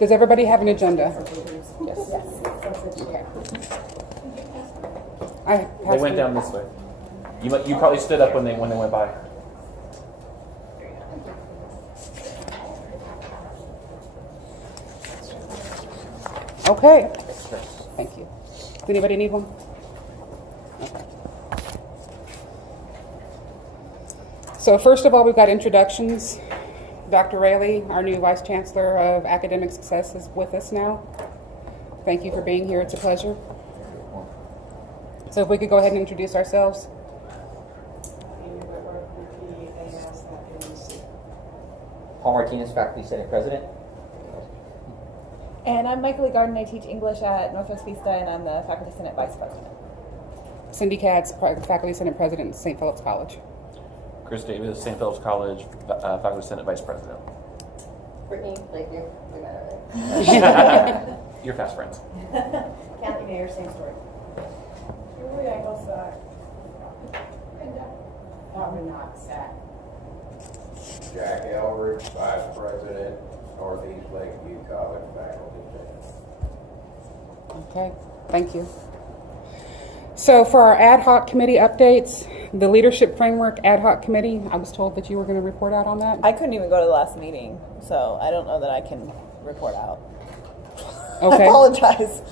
Does everybody have an agenda? Yes. Okay. They went down this way. You probably stood up when they went by. Okay. Thank you. Does anybody need one? Okay. So first of all, we've got introductions. Dr. Rayleigh, our new Vice Chancellor of Academic Success, is with us now. Thank you for being here. It's a pleasure. So if we could go ahead and introduce ourselves. Paul Martinez, Faculty Senate President. And I'm Michael Lee Garden. I teach English at Northwest Vista, and I'm the Faculty Senate Vice President. Cindy Katz, Faculty Senate President at St. Philip's College. Chris Davis, St. Philip's College, Faculty Senate Vice President. Brittany Lakeview, we met already. You're fast friends. Kathy Mayer, same story. Julie Engelsack. Not Sack. Jack Elbridge, Vice President, Northeast Lakeview College Faculty Senate. Okay, thank you. So for our ad hoc committee updates, the Leadership Framework Ad Hoc Committee, I was told that you were going to report out on that. I couldn't even go to the last meeting, so I don't know that I can report out. Okay. I apologize.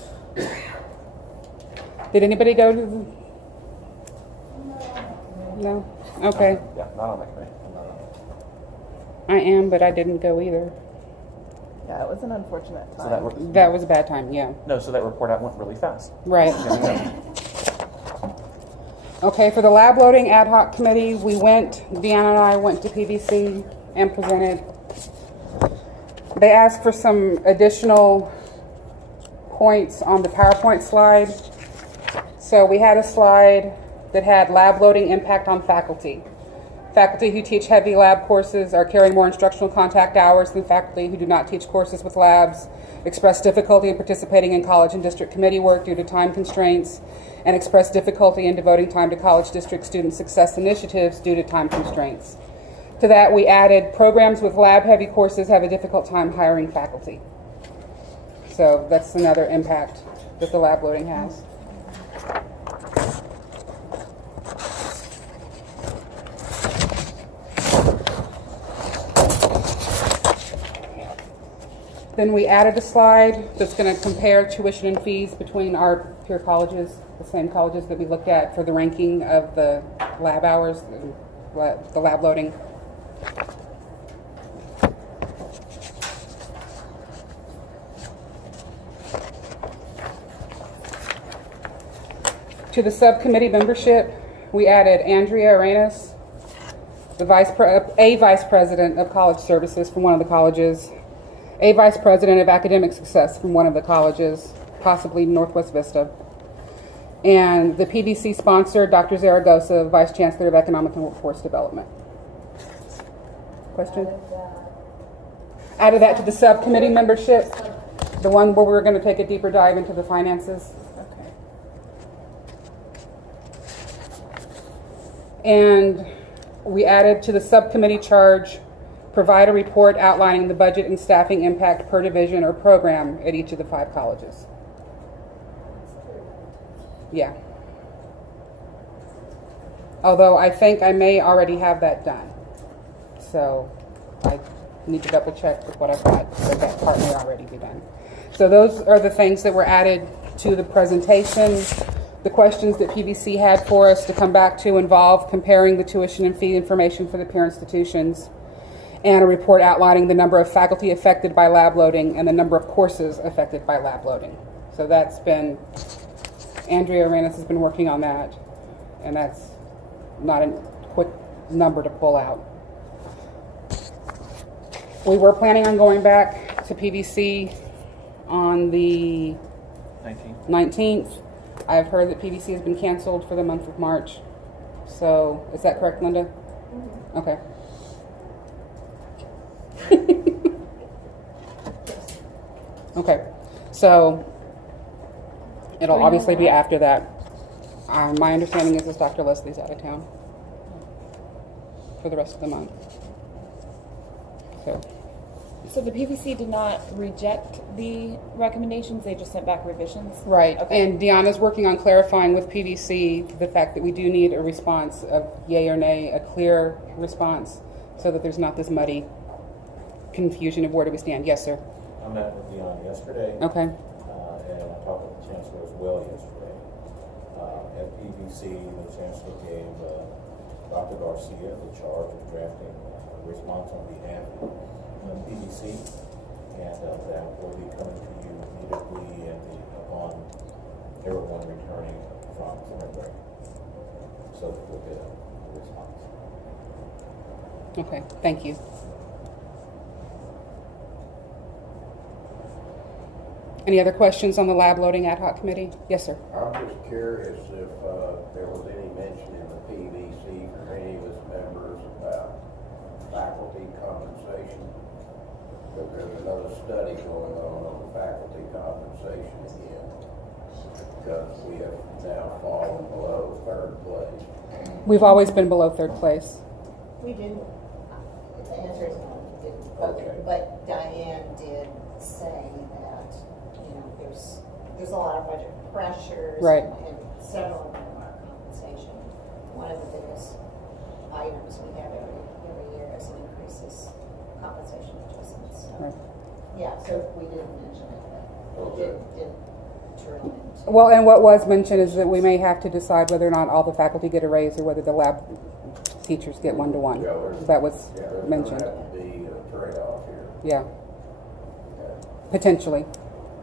Did anybody go to the... No? Okay. Yeah, not on that committee. I am, but I didn't go either. Yeah, it was an unfortunate time. So that That was a bad time, yeah. no, so that report out went really fast. Right. Yeah. Okay, for the Lab Loading Ad Hoc Committee, Deanna and I went to PVC and presented. They asked for some additional points on the PowerPoint slide. So we had a slide that had lab loading impact on faculty. Faculty who teach heavy lab courses are carrying more instructional contact hours than faculty who do not teach courses with labs, express difficulty in participating in college and district committee work due to time constraints, and express difficulty in devoting time to college district student success initiatives due to time constraints. To that, we added programs with lab-heavy courses have a difficult time hiring faculty. So that's another impact that the lab loading has. Then we added a slide that's going to compare tuition and fees between our peer colleges, the same colleges that we looked at for the ranking of the lab hours, the lab loading. To the subcommittee membership, we added Andrea Arenas, a vice president of college services from one of the colleges, a vice president of academic success from one of the colleges, possibly Northwest Vista, and the PVC sponsor, Dr. Zaragoza, Vice Chancellor of Economic and Workforce Development. Question? Added that to the subcommittee membership, the one where we're going to take a deeper dive into the finances. Okay. And we added to the subcommittee charge, provide a report outlining the budget and staffing impact per division or program at each of the 5 colleges. Yeah. Although I think I may already have that done. So I need to double check with what I've got, but that part may already be done. So those are the things that were added to the presentation. The questions that PVC had for us to come back to involve comparing the tuition and fee information for the peer institutions, and a report outlining the number of faculty affected by lab loading and the number of courses affected by lab loading. So that's been, Andrea Arenas has been working on that, and that's not a quick number to pull out. We were planning on going back to PVC on the 19th. I've heard that PVC has been canceled for the month of March. So is that correct, Linda? Mm-hmm. Okay. Okay, so it'll obviously be after that. My understanding is Dr. Leslie's out of town for the rest of the month. So So the PVC did not reject the recommendations, they just sent back revisions? Right, Okay. and Deanna's working on clarifying with PVC the fact that we do need a response of yay or nay, a clear response, so that there's not this muddy confusion of where do we stand. Yes, sir. I met with Dion yesterday, Okay. and I talked with the Chancellor as well yesterday. At PVC, the Chancellor gave Dr. Garcia the charge of drafting a response on behalf of PVC, and that will be coming to you immediately upon everyone returning from summer break, so that we'll get a response. Okay, thank you. Any other questions on the lab loading ad hoc committee? Yes, sir. I'm just curious if there was any mention in the PVC from any of its members about faculty compensation. But there's another study going on faculty compensation again. Because we have now fallen below third place. We've always been below third place. We do. The answer is no, we didn't. Okay. But Diane did say that, there's a lot of budget pressures. Right. And several of them are compensation. One of the biggest items we have every year is an increases compensation adjustments. So, Right. yeah, so we didn't mention it, but Okay. did turn into. Well, and what was mentioned is that we may have to decide whether or not all the faculty get a raise or whether the lab teachers get 1-to-1. Yeah, there's- That was Yeah, there's mentioned. gonna have to be a trade-off here. Yeah, Okay. potentially.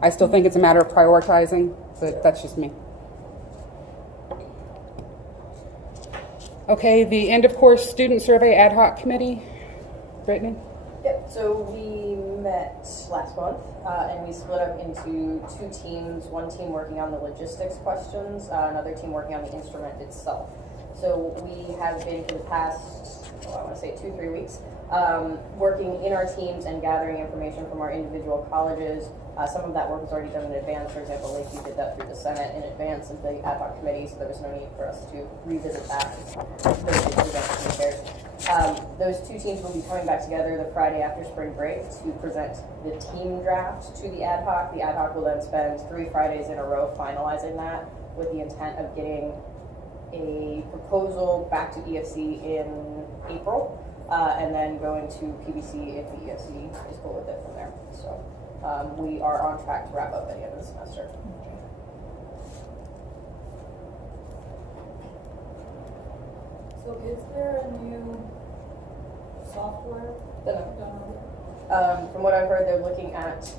I still think it's a matter of prioritizing, but that's just me. Okay, the end of course student survey ad hoc committee. Brittany? Yep, so we met last month and we split up into two teams, one team working on the logistics questions, another team working on the instrument itself. So we have been for the past, I want to say 2-3 weeks, working in our teams and gathering information from our individual colleges. Some of that work was already done in advance. For example, Lakeview did that through the Senate in advance of the ad hoc committee, so there was no need for us to revisit that. Those two teams will be coming back together the Friday after spring break to present the team draft to the ad hoc. The ad hoc will then spend 3 Fridays in a row finalizing that with the intent of getting a proposal back to EFC in April, and then going to PBC if the EFC is cool with it from there. So we are on track to wrap up at the end of the semester. So is there a new software? From what I've heard,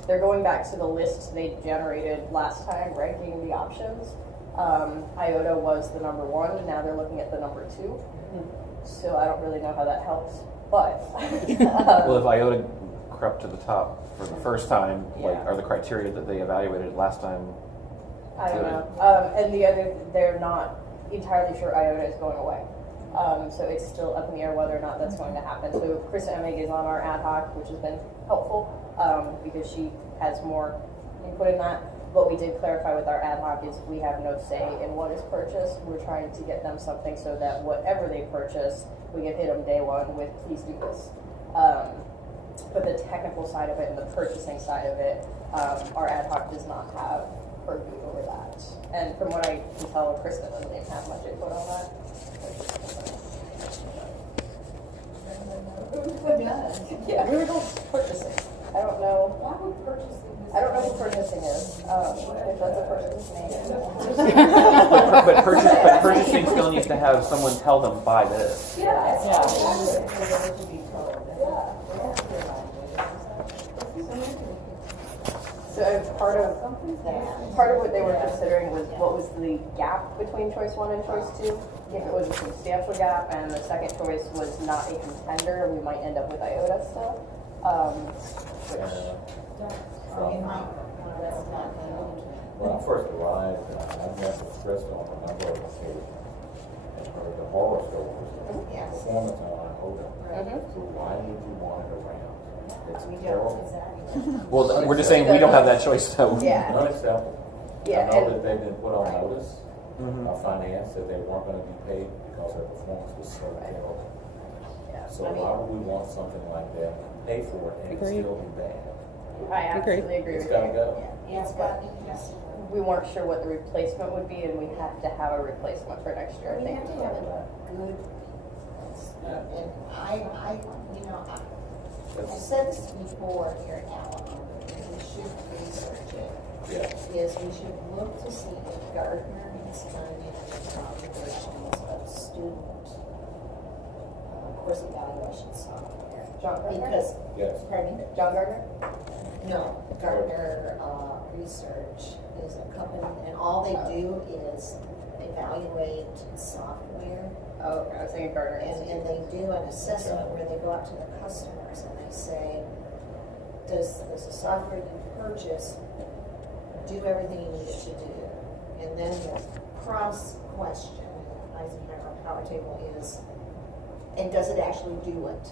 they're going back to the list they generated last time, ranking the options. IOTA was the number 1, and now they're looking at the number 2. So I don't really know how that helps, but. Well, if IOTA crept to the top for the first time, like, Yeah. are the criteria that they evaluated last time? I don't know. And they're not entirely sure IOTA is going away. So it's still up in the air whether or not that's going to happen. So Krista Emig is on our ad hoc, which has been helpful because she has more input in that. What we did clarify with our ad hoc is we have no say in what is purchased. We're trying to get them something so that whatever they purchase, we can hit them day one with please do this. But the technical side of it and the purchasing side of it, our ad hoc does not have purview over that. And from what I can tell, Krista doesn't even have much input on that. Yeah, we were both purchasing. I don't know. Why would purchasing? I don't know who purchasing is. If that's a person's name. But purchasing still needs to have someone tell them buy this. So part of what they were considering was what was the gap between choice 1 and choice 2. If it was a substantial gap and the second choice was not a contender, we might end up with IOTA still. When I first arrived, I met with Krista on a number of occasions and heard the horror stories of performance on IOTA. So why would you want it around? It's terrible. Well, we're just saying we don't have that choice, though. Yeah. Unacceptable. Yeah, I know and- that they've been put on notice by finance that they weren't going to be paid because their performance was so terrible. Yeah. So why would we want something like that pay for it and Agreed. still be bad. I absolutely agree It's with gotta you. go. It's got, it has to. We weren't sure what the replacement would be, and we have to have a replacement for next year. I We think. have to have a good, and I, you know, I've said this before here at Alabama, we should research it. Yeah. Is we should look to see if Gardner has done any observations of student course evaluation software. John Gardner? Because, Yes. pardon me? John Gardner? No, Gardner Research is a company, and all they do is evaluate software. Oh, okay. I was thinking Gardner. And they do an assessment where they go out to the customers and they say, does the software you purchase do everything you need it to do? And then the cross question, Eisenhower power table is, and does it actually do it?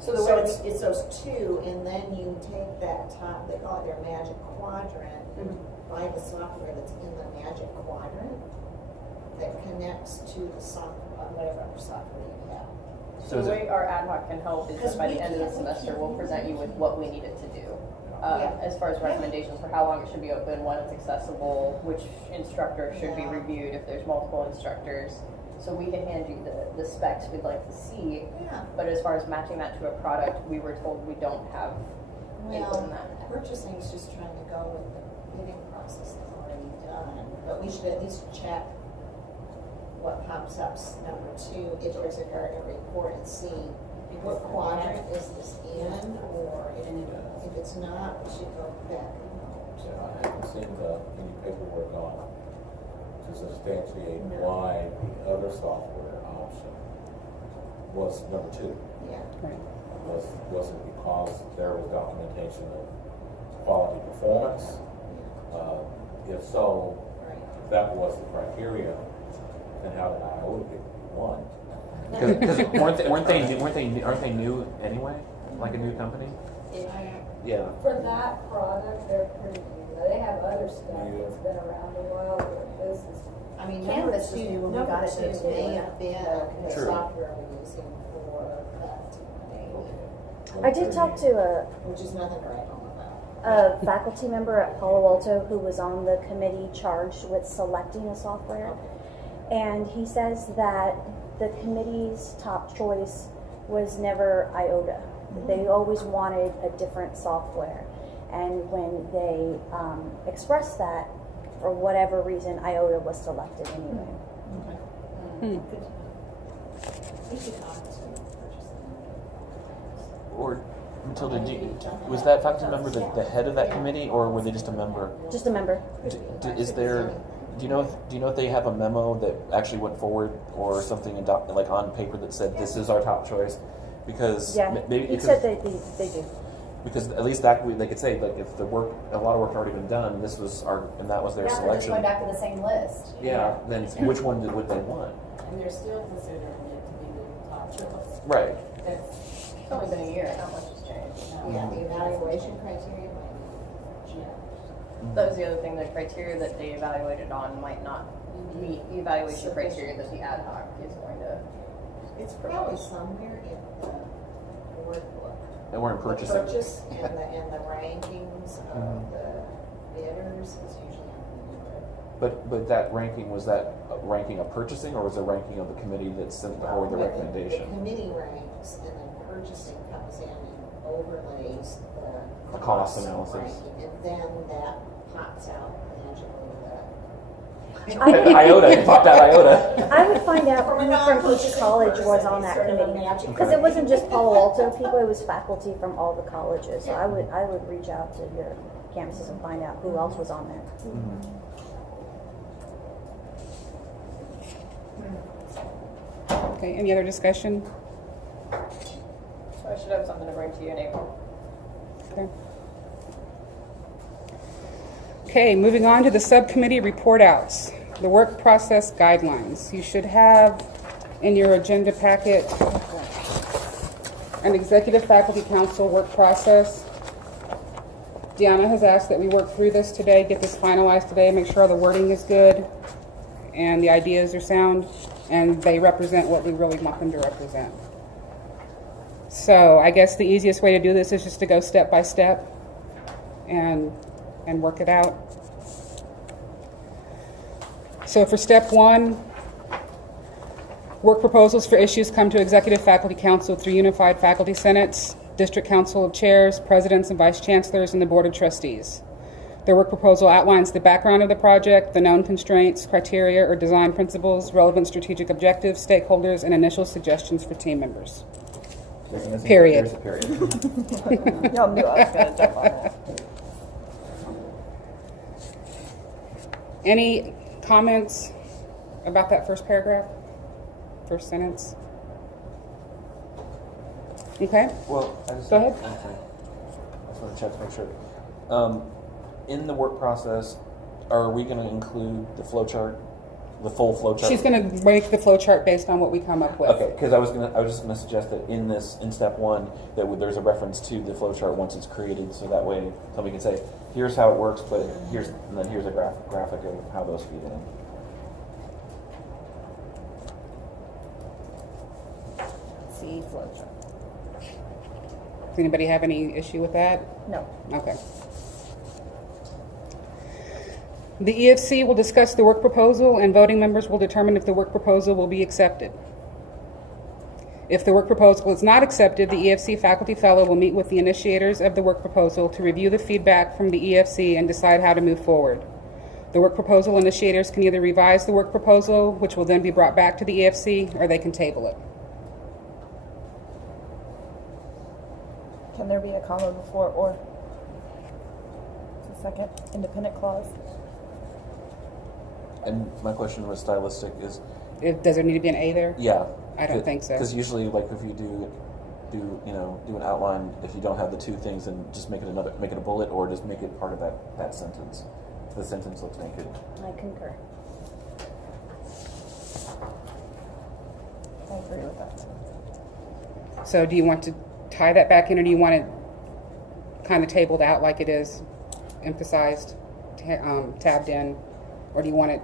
So the So way it's those two, and then you take that top, they call it their magic quadrant, and buy the software that's in the magic quadrant that connects to the software, whatever other software you have. So the way our ad hoc can help is Because that by we the end of the can't- we semester, can't we'll present you with what we need it to do. Yeah. As far as recommendations for how long it should be open, when it's accessible, which instructor should be Yeah. reviewed if there's multiple instructors. So we can hand you the specs we'd like to see. Yeah. But as far as matching that to a product, we were told we don't have input Well, in that. purchasing is just trying to go with the bidding process that's already done, but we should at least check what pops up, number two, if there's a Gardner report, and see what quadrant is this in, or if it's not, we should go back. So I haven't seen any paperwork on to substantiate why the other software option was number two. Yeah, Right. Was it because there was documentation of quality performance? If so, right. if that was the criteria, then how did IOTA get one? Because aren't they new anyway? Like a new company? Yeah. For that product, they're pretty new. They have other stuff that's been around a while, but this is. I mean, Number number two, two, when we number got it, two, it may have been the True. software we're using for that thing, I did talk to which is nothing to write home about. a faculty member at Palo Alto who was on the committee charged with selecting a software. And he says that the committee's top choice was never IOTA. They always wanted a different software. And when they expressed that, for whatever reason, IOTA was selected anyway. We should talk to purchasing. Or Matilda, was that faculty member the head of that committee, or were they just a member? Just a member. Is there? Do you know if they have a memo that actually went forward or something like on paper that said this is our top choice? Because Yeah, maybe he because, said they do. because at least that they could say like if a lot of work had already been done, this was and that was their Yeah, they're just selection. going back to the same list. Yeah, then which one would they want? And they're still considering it to be the top choice. Right. It's only been a year. Not much has changed. Yeah, the evaluation criteria might be changed. That was the other thing. The criteria that they evaluated on might not meet the evaluation criteria that the ad hoc is going to. It's probably somewhere in the workbook. And we're in The purchasing. purchase and the rankings of the bidders is usually on But that ranking, was that a ranking of purchasing, or was it a ranking of the committee that sent forward the The recommendation? committee ranks, and then purchasing comes in and overlays the cost analysis. ranking, and then that pops out magically IOTA, it popped out IOTA. I would find out From a who from non-purchasing each college was person, on it's that sort of a committee. magic Because it wasn't just Palo Alto people, it was faculty from all the colleges. So I would reach out to your campuses and find out who else was on there. Okay, any other discussion? So I should have something to bring to you in April. Okay. Okay, moving on to the subcommittee report outs. The work process guidelines. You should have in your agenda packet an executive faculty council work process. Deanna has asked that we work through this today, get this finalized today, make sure the wording is good and the ideas are sound and they represent what we really want them to represent. So I guess the easiest way to do this is just to go step by step and work it out. So for step 1, work proposals for issues come to Executive Faculty Council through Unified Faculty Senates, District Council of Chairs, Presidents and Vice Chancellors, and the Board of Trustees. The work proposal outlines the background of the project, the known constraints, criteria, or design principles, relevant strategic objectives, stakeholders, and initial suggestions for team members. Period. There's a period. Y'all knew I was going to jump on that. Any comments about that first paragraph? First sentence? Okay. Well, I just, Go ahead. I'm sorry. I just want to check to make sure. In the work process, are we going to include the flow chart, the full flow chart? She's going to make the flow chart based on what we come up with. Okay, because I was just going to suggest that in step 1 that there's a reference to the flow chart once it's created, so that way somebody can say, here's how it works, but here's a graphic of how those feed in. See flow chart. Does anybody have any issue with that? No. Okay. The EFC will discuss the work proposal, and voting members will determine if the work proposal will be accepted. If the work proposal is not accepted, the EFC faculty fellow will meet with the initiators of the work proposal to review the feedback from the EFC and decide how to move forward. The work proposal initiators can either revise the work proposal, which will then be brought back to the EFC, or they can table it. Can there be a comma before or? It's a second independent clause. And my question was stylistic is, Does there need to be an A there? yeah. I don't think so. Because usually, like if you do an outline, if you don't have the two things, then just make it a bullet, or just make it part of that sentence. The sentence looks naked. I concur. I agree with that. So do you want to tie that back in, or do you want it kind of tabled out like it is, emphasized, tabbed in, or do you want it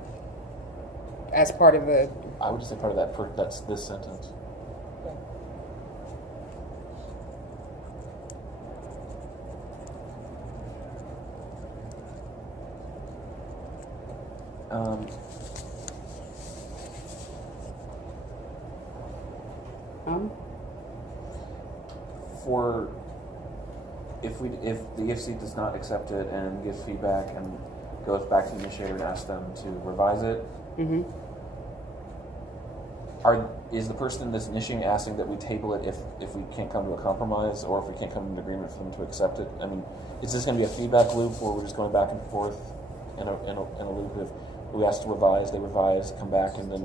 as part of the? I would just say part of that. That's this sentence. For if the EFC does not accept it and gives feedback and goes back to the initiator and asks them to revise it, Mm-hmm. Is the person that's initiating asking that we table it if we can't come to a compromise, or if we can't come to an agreement for them to accept it? I mean, is this going to be a feedback loop where we're just going back and forth in a loop? If we ask to revise, they revise, come back, and then.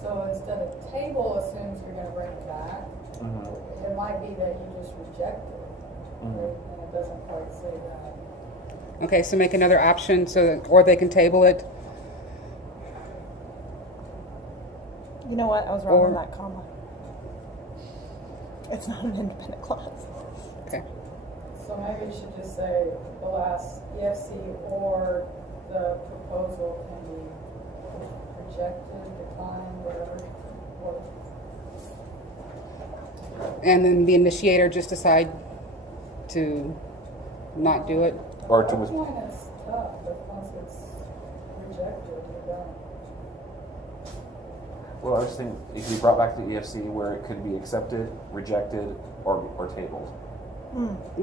So instead of table assumes you're gonna bring it back, Mm-hmm. it might be that you just reject it, Mm-hmm. and it doesn't quite say that. Okay, so make another option or they can table it. You know what? I was wrong Or- on that comma. It's not an independent clause. Okay. So maybe you should just say the last EFC or the proposal can be rejected, declined, whatever. Or And then the initiator just decide to not do it. Or to That's when it's tough, but once it's rejected, you're done. Well, I was just thinking it could be brought back to the EFC where it could be accepted, rejected, or tabled.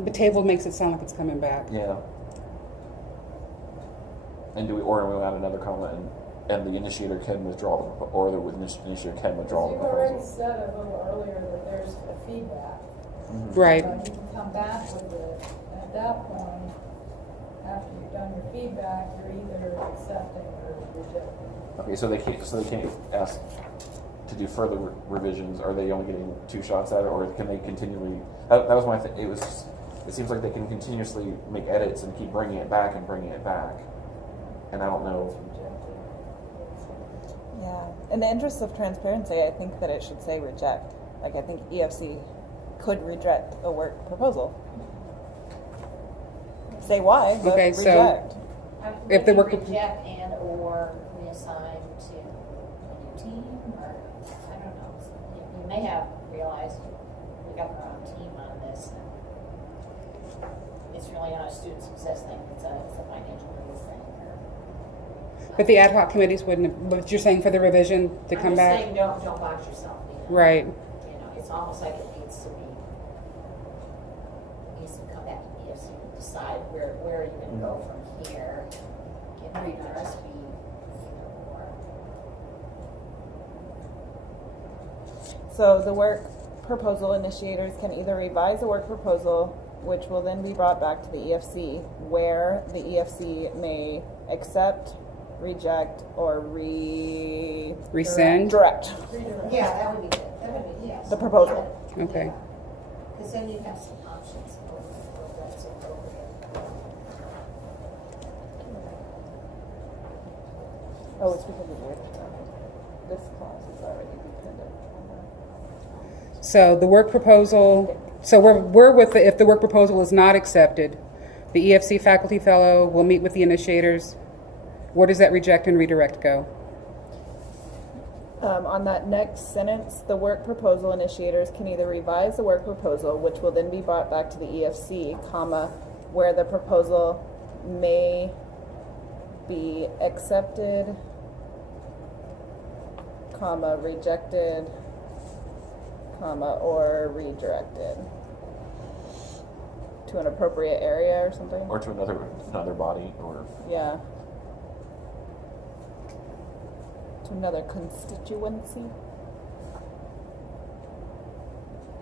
The table makes it sound like it's coming back. Yeah. And we add another comma, and the initiator can withdraw or the initiator can withdraw the You've already proposal. said a little earlier that there's a feedback. Right. You can come back with it, and at that point, after you've done your feedback, you're either accepting or rejecting. Okay, so they can't ask to do further revisions. Are they only getting 2 shots at it, or can they continually? That was my thing. It seems like they can continuously make edits and keep bringing it back and bringing it back. And I don't know. Yeah. In the interest of transparency, I think that it should say reject. Like, I think EFC could reject a work proposal. Say why, but Okay, so- reject. If the work- Reject and or reassign to a new team, or, I don't know. You may have realized really not a student success thing, it's a financial relief thing. But the ad hoc committees wouldn't, but you're saying for the revision to come I'm just back? saying, don't box yourself in. Right. You know, it's almost like it needs to come back to EFC to decide where are you gonna go from here? Can redress be, more? So the work proposal initiators can either revise a work proposal, which will then be brought back to the EFC, where the EFC may accept, reject, or Rescind? direct Yeah, that would be good. That would be, yes. the proposal. Okay. Because then you have some options for what's appropriate. Oh, it's because of this clause is already dependent on So the work proposal, so we're with the, if the work proposal is not accepted, the EFC faculty fellow will meet with the initiators. Where does that reject and redirect go? On that next sentence, the work proposal initiators can either revise the work proposal, which will then be brought back to the EFC, comma, where the proposal may be accepted, comma, rejected, comma, or redirected to an appropriate area or something. Or to another body, or Yeah. To another constituency.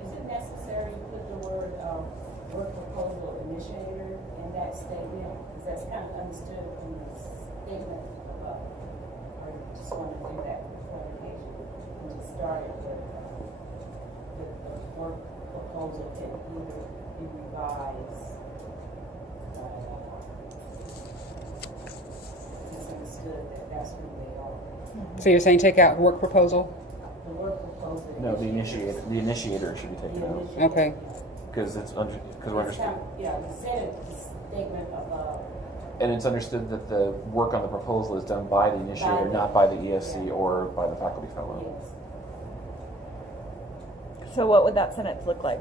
Is it necessary to put the word, work proposal initiator in that statement? Because that's kind of understood in the statement above. Or you just want to do that clarification when you started with the work proposal can either be revised. It's understood that that's who they are. So you're saying take out work proposal? The work proposal. no, the initiator should be taken out Okay. because we're It's understood, kind of, yeah, you said it, the statement above. and it's understood that the work on the proposal is done by the initiator, not by the EFC or by the faculty fellow. Yes. So what would that sentence look like?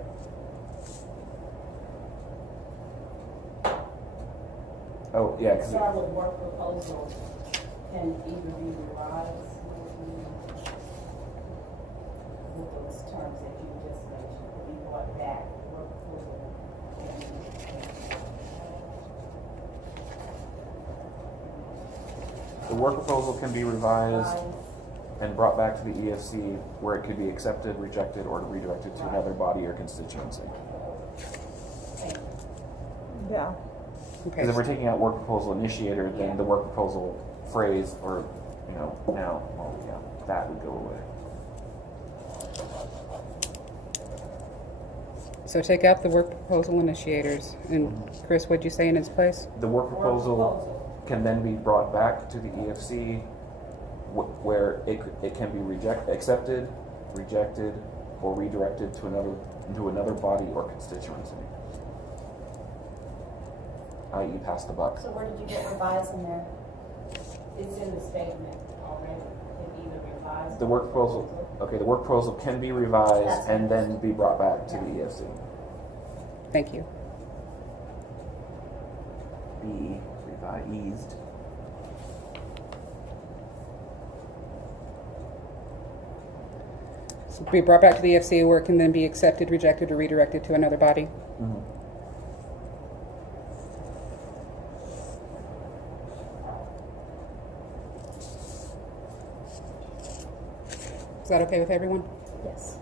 Oh, yeah, because Start with work proposal can either be revised with those terms that you just mentioned, be brought back, work proposal can be. the work proposal can be revised and brought back to the EFC, where it could be accepted, rejected, or redirected to another body or constituency. Yeah. Okay. Because if we're taking out work proposal initiator, then the work proposal phrase, or that would go away. So take out the work proposal initiators. And Chris, what'd you say in its place? The work proposal can then be brought back to the EFC, where it can be accepted, rejected, or redirected to another body or constituency. I.e., pass the buck. So where did you get revised in there? It's in the statement already, can either revise. The work proposal can be revised and then be brought back to the EFC. Thank you. Be revised. So be brought back to the EFC where it can then be accepted, rejected, or redirected to another body. Mm-hmm. Is that okay with everyone? Yes.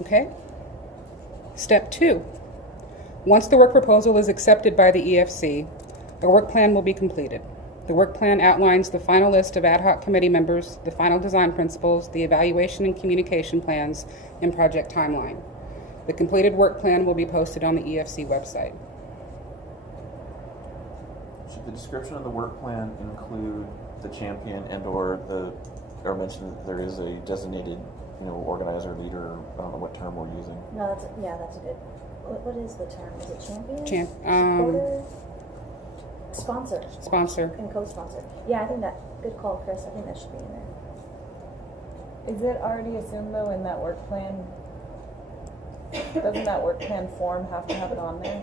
Okay. Step 2. Once the work proposal is accepted by the EFC, a work plan will be completed. The work plan outlines the final list of ad hoc committee members, the final design principles, the evaluation and communication plans, and project timeline. The completed work plan will be posted on the EFC website. Should the description of the work plan include the champion or mention that there is a designated, organizer, leader? I don't know what term we're using. No, that's a good. What is the term? Is it champion? Supporter? Sponsor. Sponsor. And co-sponsor. Yeah, I think that. Good call, Chris. I think that should be in there. Is it already assumed though in that work plan Doesn't that work plan form have to have it on there?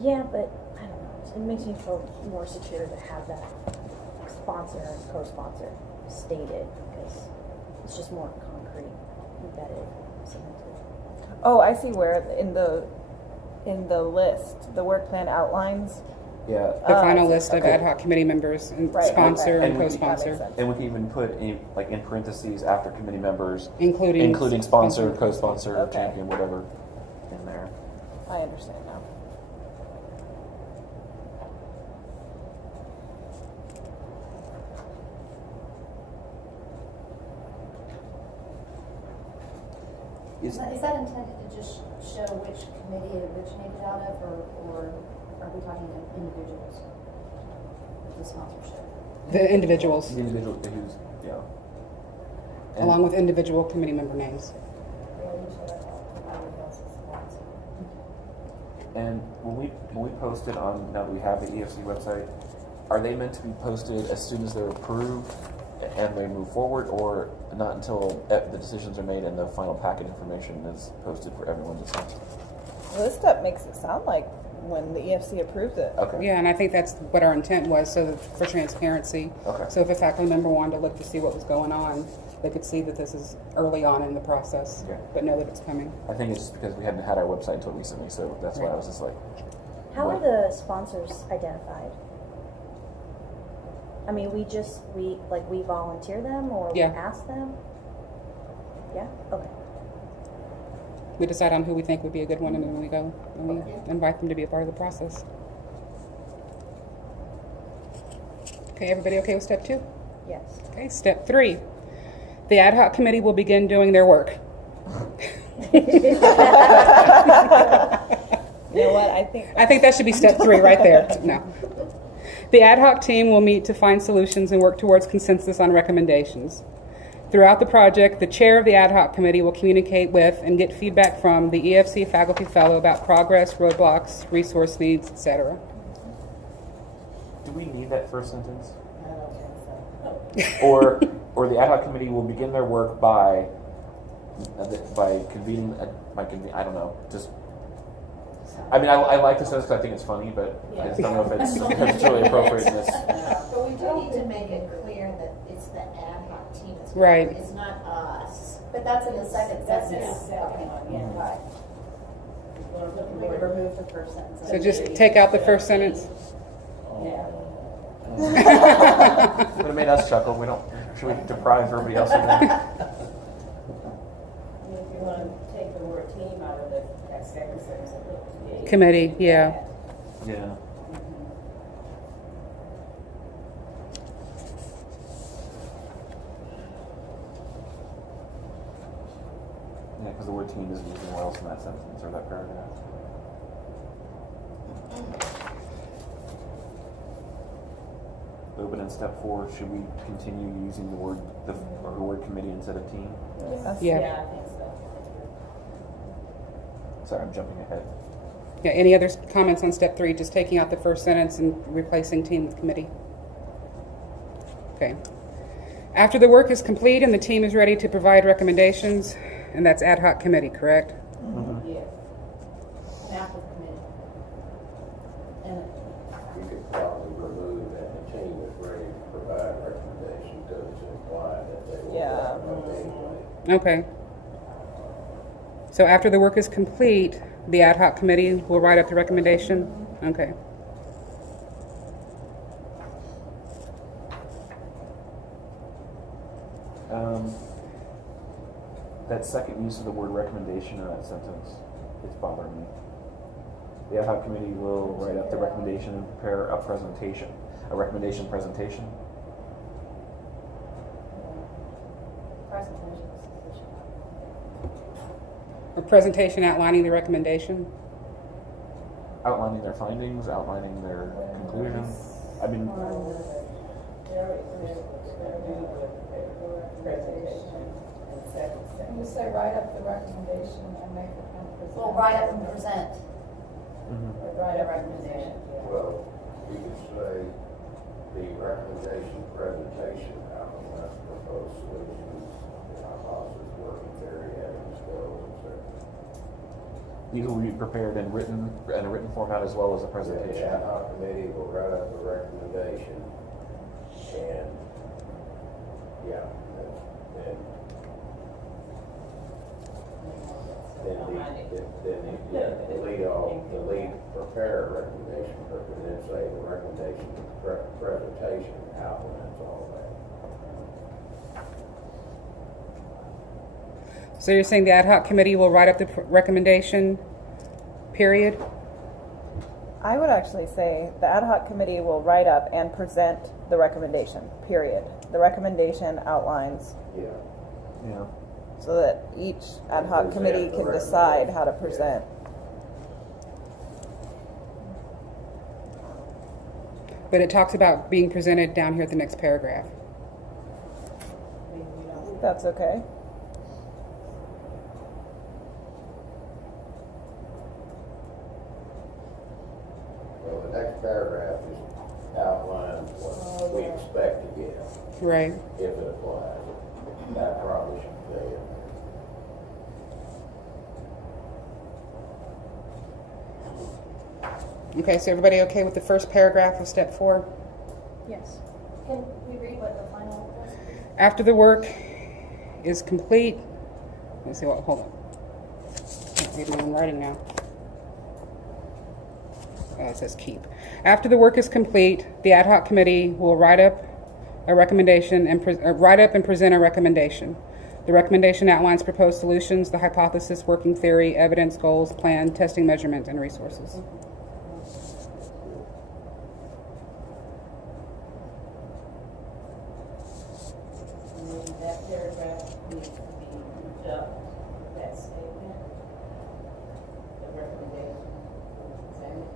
Yeah, but I don't know. It makes me feel more secure to have that sponsor and co-sponsor stated because it's just more concrete, embedded, cemented. Oh, I see where in the list, the work plan outlines. Yeah. The final list of okay. ad hoc committee members and Right, sponsor okay. and And we- co-sponsor, That makes sense. And we can even put in parentheses after committee members, including sponsor, co-sponsor, Okay. champion, whatever, in there. I understand now. Is, Is that intended to just show which committee it originated out of, or are we talking to individuals with the sponsorship? the individuals, the individual who's, yeah. And- along with individual committee member names. And when we post it on, now that we have the EFC website, are they meant to be posted as soon as they're approved and they move forward, or not until the decisions are made and the final packet information is posted for everyone to see? Well, this step makes it sound like when the EFC approved it. Okay. Yeah, and I think that's what our intent was, so that for transparency. Okay. So if a faculty member wanted to look to see what was going on, they could see that this is early on in the process, Okay. but know that it's coming. I think it's just because we hadn't had our website until recently, so that's why I was just like, How are What? the sponsors identified? I mean, we volunteer them or Yeah. we ask them? Yeah? Okay. We decide on who we think would be a good one, and then we go and we invite them to be a part of the process. Okay, everybody okay with step 2? Yes. Okay, step 3. The ad hoc committee will begin doing their work. You know what? I think that should be step 3 right there. No. The ad hoc team will meet to find solutions and work towards consensus on recommendations. Throughout the project, the chair of the ad hoc committee will communicate with and get feedback from the EFC faculty fellow about progress, roadblocks, resource needs, etc. do we need that first sentence? Or the ad hoc committee will begin their work by convening, I don't know, just, I mean, I like the sentence because I think it's funny, but I just don't know if it's really appropriate in this. But we do need to make it clear that it's the ad hoc team. It's Right. It's not us. But that's in the second That's sentence. the second one, yeah. Right. We could remove the first sentence. So just take out the first sentence. Yeah. But it made us chuckle. Should we deprive everybody else of that? If you want to take the word team out of that second sentence, and put Committee, yeah. Yeah. Yeah, because the word team isn't used anywhere else in that sentence or that paragraph. But in step 4, should we continue using the word committee instead of team? Yeah. I think so. Sorry, I'm jumping ahead. Yeah. Any other comments on step 3? Just taking out the first sentence and replacing team with committee. Okay. After the work is complete and the team is ready to provide recommendations, and that's ad hoc committee, correct? Yes. After the committee. And You could probably remove that the team is ready to provide recommendations, because it's implied that they will. Yeah. Anyway. Okay. So after the work is complete, the ad hoc committee will write up the recommendation? Okay. That second use of the word recommendation in that sentence, it's bothering me. The ad hoc committee will write up the recommendation and prepare a presentation. A recommendation presentation? presentation is sufficient. A presentation outlining the recommendation? Outlining their findings, outlining their conclusions. I mean, Presentation and second You sentence. say write up the recommendation and make it and present. Well, write up and present. Or write a recommendation. Well, you could say the recommendation presentation outlines proposed solutions, the hypothesis, working theory, evidence, goals, etc. these will be prepared in a written format as well as a The presentation. ad hoc committee will write up a recommendation, and, yeah, the lead prepare a recommendation, and then say the recommendation, presentation outlines all that. So you're saying the ad hoc committee will write up the recommendation, period? I would actually say the ad hoc committee will write up and present the recommendation, period. The recommendation outlines Yeah. Yeah. so that each ad hoc committee can decide how to present. But it talks about being presented down here at the next paragraph. That's okay. Well, the next paragraph is outlines what we expect to get, Right. if it applies. That probably should be in there. Okay, so everybody okay with the first paragraph of step 4? Yes. Can we read what the final was? After the work is complete, let's see what, hold on. Can't read my own writing now. Oh, it says keep. After the work is complete, the ad hoc committee will write up a recommendation and write up and present a recommendation. The recommendation outlines proposed solutions, the hypothesis, working theory, evidence, goals, plan, testing measurements, and resources. That paragraph needs to be moved up, that statement, the recommendation, examine,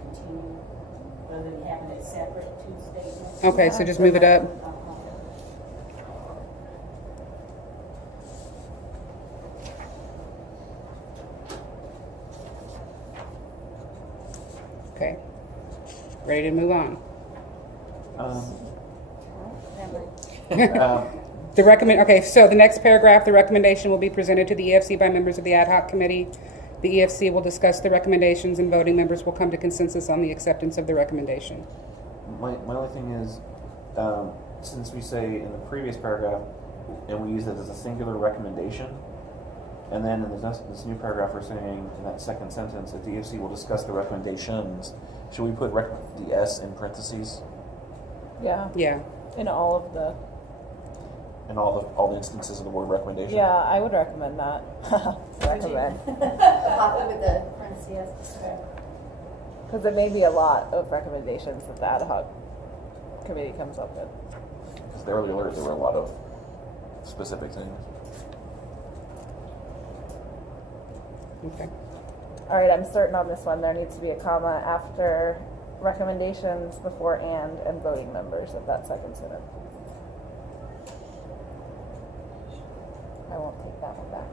continue, rather than having it separate, two statements. Okay, so just move it up. Okay. Ready to move on. Okay, so the next paragraph, the recommendation will be presented to the EFC by members of the ad hoc committee. The EFC will discuss the recommendations and voting members will come to consensus on the acceptance of the recommendation. My only thing is, since we say in the previous paragraph, and we use it as a singular recommendation, and then in this new paragraph we're saying in that second sentence that the EFC will discuss the recommendations, should we put the S in parentheses Yeah. Yeah. In all of the. in all the instances of the word recommendation? Yeah, I would recommend that. Recommend. With the parentheses. Because there may be a lot of recommendations that the ad hoc committee comes up with. Because the early alert, there were a lot of specific things. Okay. All right, I'm certain on this one. There needs to be a comma after recommendations, before and voting members of that second sentence. I won't take that one back.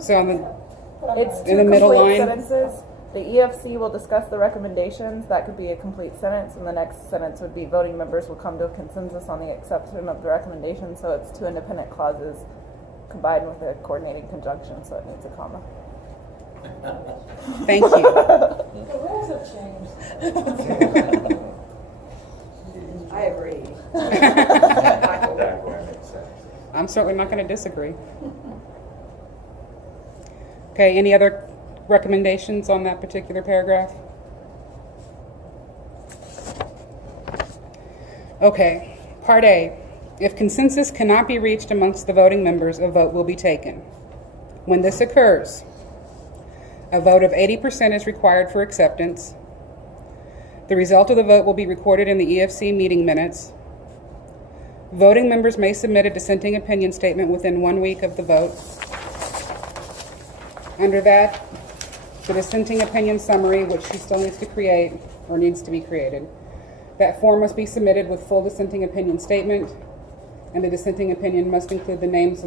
So on the, It's In two the middle complete line? sentences. The EFC will discuss the recommendations. That could be a complete sentence, and the next sentence would be voting members will come to a consensus on the acceptance of the recommendation. So it's two independent clauses combined with a coordinating conjunction, so it needs a comma. thank you. The rules have changed. I agree. Back where it makes sense. I'm certainly not going to disagree. Okay, any other recommendations on that particular paragraph? Okay, part A. If consensus cannot be reached amongst the voting members, a vote will be taken. When this occurs, a vote of 80% is required for acceptance. The result of the vote will be recorded in the EFC meeting minutes. Voting members may submit a dissenting opinion statement within 1 week of the vote. Under that, the dissenting opinion summary, which she still needs to create, or needs to be created, that form must be submitted with full dissenting opinion statement, and the dissenting opinion must include the names of